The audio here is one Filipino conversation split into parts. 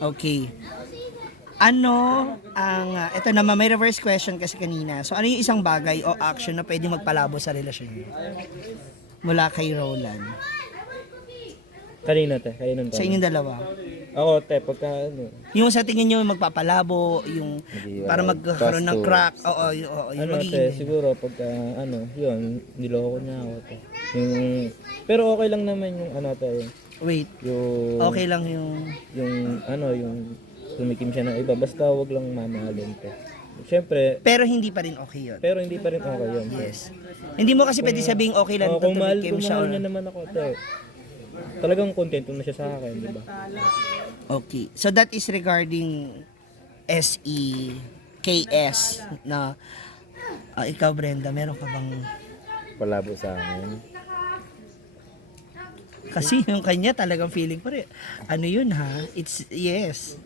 Okay. Ito naman, may reverse question kasi kanina. So, ano yung isang bagay o action na pwede magpalabo sa relasyon niyo? Mula kay Roland. Kanina te, kayo Sa inyong dalawa. Ako te, pagka ano, Yung sa tingin niyo magpapalabo, yung para magkaroon ng crack. Oo, yung ano magiging te, siguro pagka ano, yun, niloko niya ako te. Yung, pero okay lang naman yung ano te, Wait, yung, okay lang yung... yung tumikim siya ng iba, basta wag lang mamahalin te. Siyempre, Pero hindi pa rin okay yun. pero hindi pa rin okay yun. Yes. Hindi mo kasi pwede sabing okay lang Kung mahal, tumikim kung siya. mahal niya naman ako te, talagang kontento na siya sa akin, di ba? Okay. So that is regarding SEKS na ikaw Brenda, meron ka bang Palabo sa akin. kasi yung kanya talagang feeling ko rin. Ano yun ha? It's yes.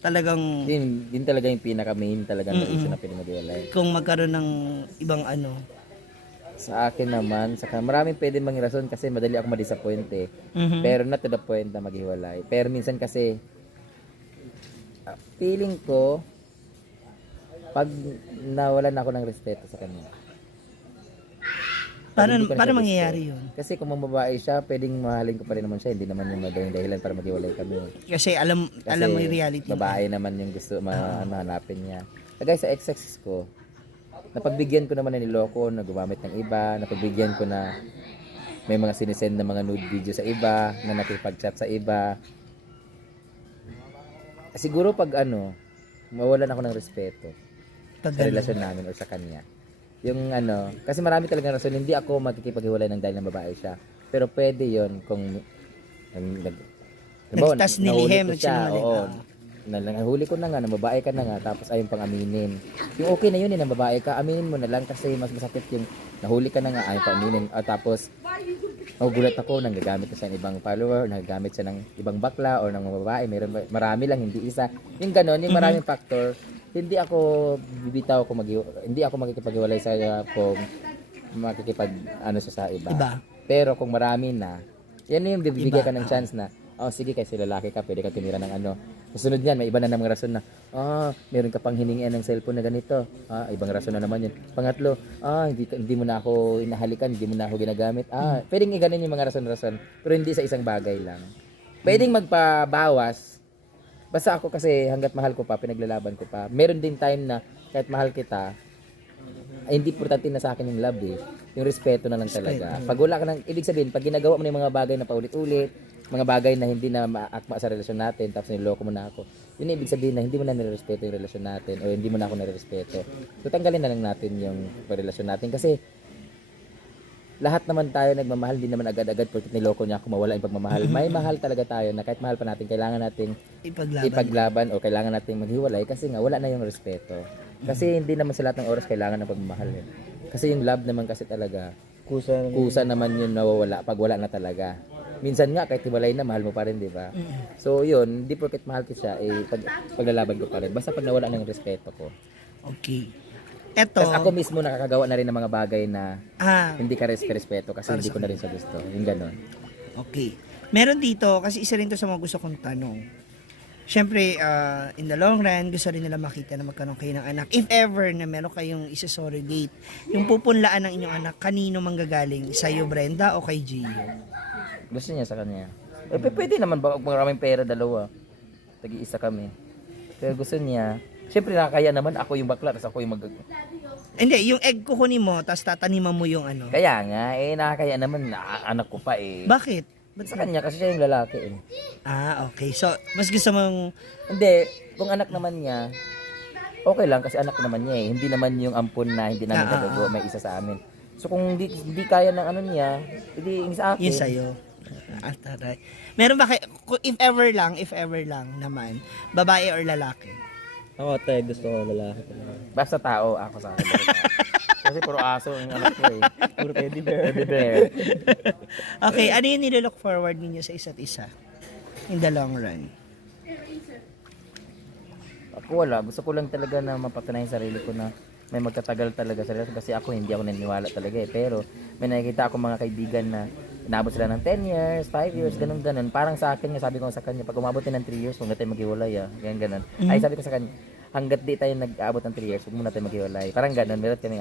Talagang Yun talaga yung pinaka-main talaga na issue na pinag-iwalay. kung magkaroon ng ibang ano. Sa akin naman, maraming pwede mang rason kasi madali ako ma-disappoint eh. Mhm. Pero not to the point na maghiwalay. Pero minsan kasi, feeling ko, pag nawalan ako ng respeto sa kanya. Paano hindi ko na siya mangyayari gusto. yun? Kasi kung mababae siya, pwedeng mahalin ko pa rin naman siya. Hindi naman yung magawing dahilan para maghiwalay kami. Kasi alam mo yung reality. Babae naman yung gusto mahanapin niya. Kagaya sa ex-ex ko, napagbigyan ko naman na niloko, na gumamit ng iba, napagbigyan ko na may mga sinisend na mga nude video sa iba, na nakipag-chat sa iba. Siguro pag mawalan ako ng respeto Pag sa relasyon namin o sa kanya. Yung kasi marami talagang rason, hindi ako magkikipaghiwalay ng dahil ng babae siya. Pero pwede yon kung Nagtas nilihim siya, oo. Nahuli ko na nga, na babae ka na nga, tapos ayun pang aminin. Yung okay na yun na babae ka, aminin mo na lang kasi mas masakit yung nahuli ka na nga, ayun pang aminin. Tapos, gulat ako, nanggagamit na siya ng ibang follower, nanggagamit siya ng ibang bakla o ng mga babae, marami lang, hindi isa. Yung ganon, yung maraming factor, hindi ako bibitaw kung hindi ako makikipaghiwalay sa kung siya sa iba. Pero kung marami na, yan yung bibigyan ka ng chance na, sige kasi lalaki ka, pwede ka tumira ng Susunod niyan, may iba na namang rason na, meron ka pang hiningian ng cellphone na ganito. Ibang rason na naman yun. Pangatlo, hindi mo na ako inahalikan, hindi mo na ako ginagamit. Pwedeng iganin yung mga rason-rason, pero hindi sa isang bagay lang. Pwedeng magpabawas. Basta ako kasi hanggat mahal ko pa, pinaglalaban ko pa. Meron din time na kahit mahal kita, ay hindi importante na sa akin yung love eh. Yung respeto na lang talaga. Pag wala ka ng, ibig sabihin, pag ginagawa mo na yung mga bagay na paulit-ulit, mga bagay na hindi na maakma sa relasyon natin, tapos niloko mo na ako, yun ibig sabihin na hindi mo na nirespeto yung relasyon natin o hindi mo na ako nirespeto. So tanggalin na lang natin yung relasyon natin kasi lahat naman tayo nagmamahal, hindi naman agad-agad porque niloko niya ako mawala yung pagmamahal. May mahal talaga tayo na kahit mahal pa natin, kailangan nating ipaglaban o kailangan nating maghiwalay kasi nga wala na yung respeto. Kasi hindi naman sa lahat ng oras kailangan ng pagmamahal. Kasi yung love naman kasi talaga, kusa naman yun nawawala pag wala na talaga. Minsan nga kahit hiwalay na, mahal mo pa rin, di ba? So yun, hindi porket mahal ko siya, paglalaban ko pa rin. Basta pag nawala ng respeto ko. Okay. Eto. Tapos ako mismo nakakagawa na rin ng mga bagay na hindi ka respeto kasi hindi ko na rin siya gusto. Yung ganon. Okay. Meron dito, kasi isa rin to sa mga gusto kong tanong. Siyempre, in the long run, gusto rin nila makita na magkaroon kayo ng anak. If ever na meron kayong isa-surrogate, yung pupunlaan ng inyong anak, kanino manggagaling? Sa'yo, Brenda, o kay Gio? Gusto niya sa kanya. Pwede naman ba, maraming pera, dalawa. Tagi-isa kami. Pero gusto niya, siyempre nakakaya naman ako yung bakla, tapos ako yung Hindi, yung egg kukunin mo, tapos tataniman mo yung Kaya nga, nakakaya naman, anak ko pa eh. Bakit? Sa kanya, kasi siya yung lalaki eh. Okay. So, mas gusto mong... Hindi, kung anak naman niya, okay lang kasi anak naman niya eh. Hindi naman yung ampun na hindi namin gagawa, may isa sa amin. So kung hindi kaya ng niya, hindi yung sa akin. Yung sa'yo. Taray. Meron ba kayo, if ever lang naman, babae or lalaki? Ako tayo, gusto ko lalaki. Basta tao, ako sa akin. Kasi puro aso yung anak ko eh. Puro teddy bear. Okay, ano yung nililook forward ninyo sa isa't isa? In the long run? Ako wala. Gusto ko lang talaga na mapatunayan yung sarili ko na may magtatagal talaga sa relasyon. Kasi ako hindi ako naniniwala talaga eh. Pero may nakikita ako mga kaibigan na naabot sila ng 10 years, 5 years, ganun. Parang sa akin, nga sabi ko sa kanya, pag umabot din ng 3 years, huwag na tayo maghiwalay, ganun. Ay, sabi ko sa kanya, hanggat di tayo nag-aabot ng 3 years, huwag muna tayo maghiwalay. Parang ganun, meron kami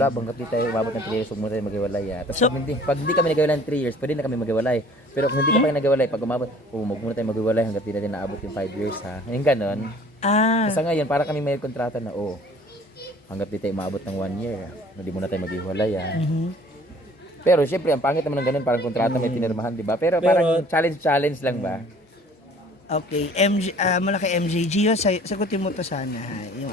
love, hanggat di tayo umabot ng 3 years, huwag muna tayo maghiwalay. Tapos pag hindi kami naghiwalay ng 3 years, pwede na kami maghiwalay. Pero kung hindi ka pa naghiwalay, pag umabot, huwag muna tayo maghiwalay hanggat di natin naabot yung 5 years, Yung ganun. Kasi ngayon, para kami may kontrata na, hanggat di tayo umabot ng 1 year, hindi muna tayo maghiwalay, Pero syempre, ang pangit naman ng ganun, parang kontrata may pinirmahan, di ba? Pero parang challenge lang ba? Okay, mula kay MJ, Gio, sagutin mo to sana, yung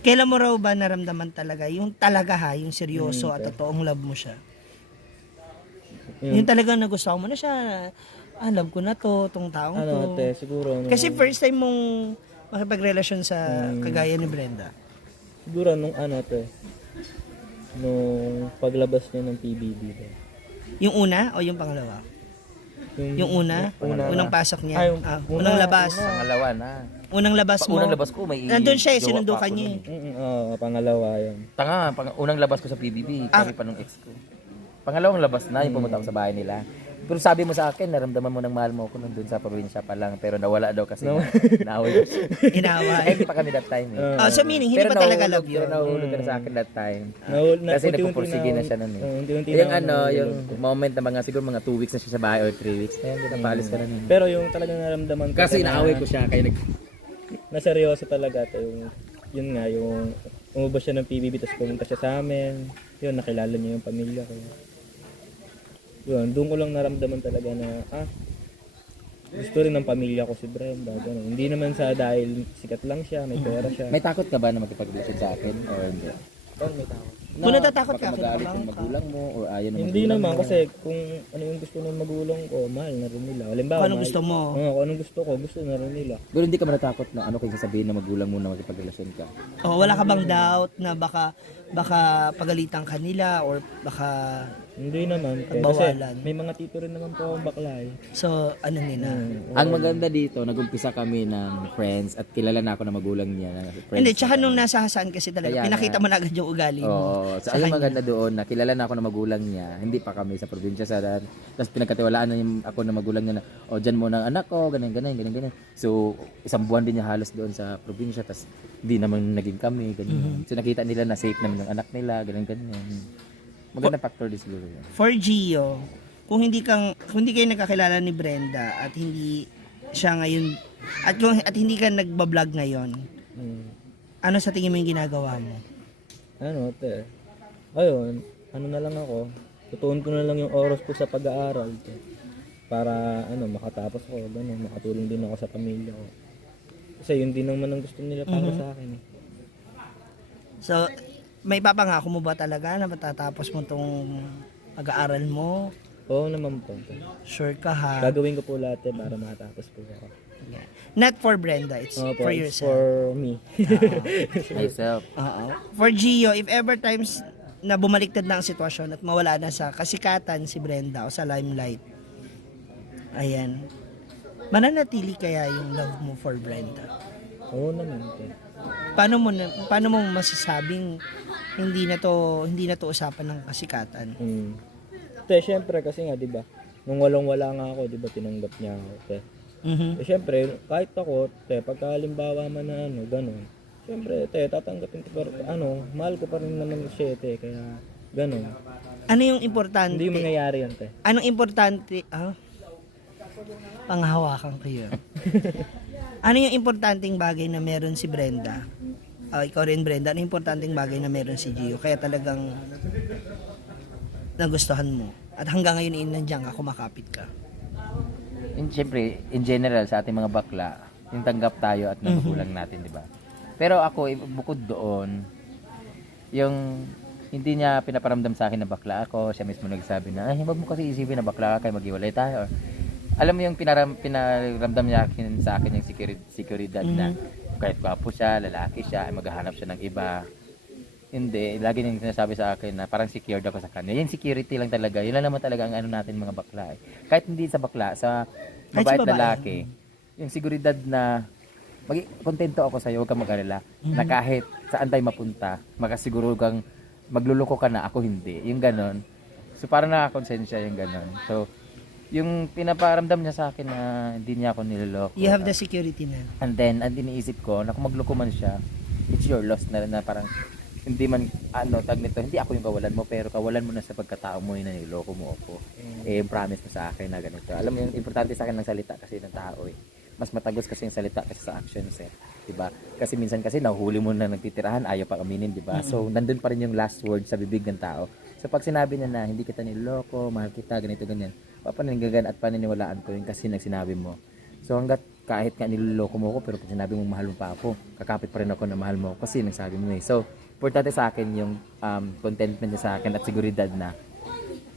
Kailan mo raw ba naramdaman talaga, yung yung seryoso at totoong love mo siya? Yung talagang nagustuhan mo na siya, love ko na tong taong to. Siguro. Kasi first time mong makipagrelasyon sa kagaya ni Brenda. Siguro nung nung paglabas niya ng PBB. Yung una o yung pangalawa? Yung una? Unang pasok niya? Unang labas? Pangalawa na. Unang labas mo? Unang labas ko, may nandun siya, sinundo ka niya. Pangalawa yun. Unang labas ko sa PBB, kami pa nung ex ko. Pangalawang labas na, yung pumunta ako sa bahay nila. Pero sabi mo sa akin, naramdaman mo ng mahal mo ako nandun sa probinsya pa lang, pero nawala daw kasi naaway. Inaway. Hindi pa kami that time. So meaning, hindi pa talaga love yun. Pero nahulog ka na sa akin that time. Kasi nagpupursige na siya nun yung moment na siguro mga 2 weeks na siya sa bahay or 3 weeks. Kaya hindi na paalis ka na nun. Pero yung talagang naramdaman ko. Kasi inaaway ko siya, kaya naseryoso talaga yun nga, yung umubos siya ng PBB tapos pumunta siya sa amin. Yun, nakilala niya yung pamilya ko. Yun, doon ko lang naramdaman talaga na, gusto rin ng pamilya ko si Brenda. Ganun. Hindi naman dahil sikat lang siya, may pera siya. May takot ka ba na magkipag-relasyon sa akin? O hindi? May takot. Kung natatakot ka, magalit yung magulang mo or ayaw ng Hindi magulang naman, mo. kasi kung ano yung gusto ng magulang ko, mahal na rin nila. Halimbawa, Kung anong gusto mo? kung anong gusto ko, gusto na rin nila. Pero hindi ka ba natakot na kung sasabihin na magulang mo na magkipag-relasyon ka? Wala ka bang doubt na baka pagalitan ka nila or baka Hindi naman. Kasi pagbawalan? may mga tito rin naman po akong bakla eh. So, nila? Ang maganda dito, nag-umpisa kami ng friends at kilala na ako na magulang niya. Hindi, tsaka nung nasa Hasan kasi talaga, Kaya pinakita mo na agad yung ugali mo. Oo, so ayun maganda doon na kilala na ako na magulang niya. Hindi pa kami sa probinsya tapos pinagkatiwalaan na ako na magulang niya na dyan mo na anak ko, ganyan. So isang buwan din niya halos doon sa probinsya tapos di naman naging kami, ganyan. So nakita nila na safe naman yung anak nila, ganyan. Maganda factor din siguro yun. For Gio, kung hindi kayo nagkakilala ni Brenda at hindi siya ngayon at hindi ka nagba-vlog ngayon, ano sa tingin mo yung ginagawa mo? Ayun, na lang ako. Tutuon ko na lang yung oras ko sa pag-aaral. Para makatapos ako, makatulong din ako sa pamilya ko. Kasi yun din naman ang gusto nila para sa akin. So, may papangako mo ba talaga na matatapos mo tong pag-aaral mo? Oo naman po. Sure ka ha? Gagawin ko po lahat para makatapos po ako. Yeah. Not for Brenda, it's for It's yourself. for me. Myself. For Gio, if ever times na bumaliktad na ang sitwasyon at mawala na sa kasikatan si Brenda o sa limelight, ayan, mananatili kaya yung love mo for Brenda? Oo naman po. Paano mo masasabing hindi na to usapan ng kasikatan? Syempre kasi nga 'di ba, nung walang-wala nga ako, 'di ba, tinanggap niya ako. Syempre, kahit ako, pagka halimbawa man na ganun. Syempre, tatanggapin ko pa rin, mahal ko pa rin naman siya, kaya ganun. Ano yung importante? Hindi mangyayari yan, Anong importante? Panghawakan ko yun. Ano yung importanteng bagay na meron si Brenda? Ikaw rin, Brenda. Ano yung importanteng bagay na meron si Gio? Kaya talagang nagustuhan mo. At hanggang ngayon, nandiyan ka, kumakapit ka. Siyempre, in general, sa ating mga bakla, yung tanggap tayo at nagugulang natin, di ba? Pero ako, bukod doon, yung hindi niya pinaparamdam sa akin na bakla ako, siya mismo nagsabi na, wag mo kasi isipin na bakla ka, kayo maghiwalay tayo. Alam mo yung pinaramdam niya sa akin yung seguridad na kahit gwapo siya, lalaki siya, ay maghahanap siya ng iba. Hindi, lagi niyang sinasabi sa akin na parang secured ako sa kanya. Yung security lang talaga, yun lang naman talaga ang natin mga bakla. Kahit hindi sa bakla, sa mabait na lalaki, yung seguridad na kontento ako sa'yo, huwag kang mag-alala, na kahit saan tayo mapunta, makasiguro kang magluloko ka na, ako hindi. Yung ganon. So parang nakakonsensya yung ganun. So yung pinaparamdam niya sa akin na hindi niya ako niloloko. You have the security na. And then, ang iniisip ko, na kung magloko man siya, it's your loss na parang hindi man, tag nito, hindi ako yung kawalan mo, pero kawalan mo na sa pagkatao mo na niloko mo ako. Yung promise mo sa akin na ganito. Alam mo, yung importante sa akin ng salita kasi ng tao eh. Mas matagos kasi yung salita kasi sa actions eh. Diba? Kasi minsan kasi nahuli mo na nagtitirahan, ayaw pa aminin, diba? So, nandun pa rin yung last word sa bibig ng tao. So, pag sinabi niya na hindi kita niloko, mahal kita, ganito, ganyan, papaninigagan at paniniwalaan ko yun kasi nagsinabi mo. So, hanggat kahit nga niloloko mo ako, pero pag sinabi mong mahal mo pa ako, kakapit pa rin ako na mahal mo ako kasi nagsabi mo eh. So, importante sa akin yung contentment niya sa akin at seguridad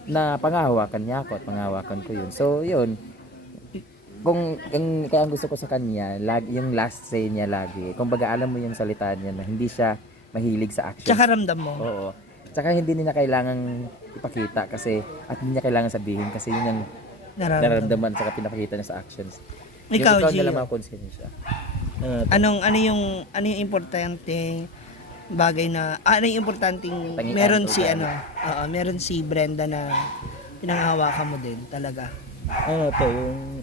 na pangahawakan niya ako at pangahawakan ko yun. So, yun. Kaya ang gusto ko sa kanya, yung last say niya lagi, kung baga alam mo yung salita niya na hindi siya mahilig sa action. Tsaka ramdam mo. Oo. Tsaka hindi niya kailangang ipakita kasi, at hindi niya kailangan sabihin kasi yun yung nararamdaman sa pinapakita niya sa actions. Ikaw, ikaw Gio. na lang makonsensya. Ano yung importanteng bagay na ano yung importanteng Tangian, meron si tugan. meron si Brenda na pinanghahawakan mo din talaga.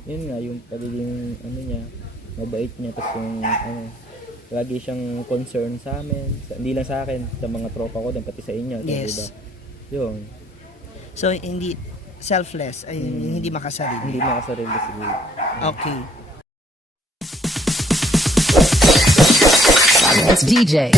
Yun nga, yung pagiging, niya, mabait niya, tapos yung, lagi siyang concern sa amin, hindi lang sa akin, sa mga tropa ko din, pati sa inyo, Yes. diba? Yun, So hindi selfless, ay hindi makasarili. hindi makasarili siguro. Okay. It's DJ.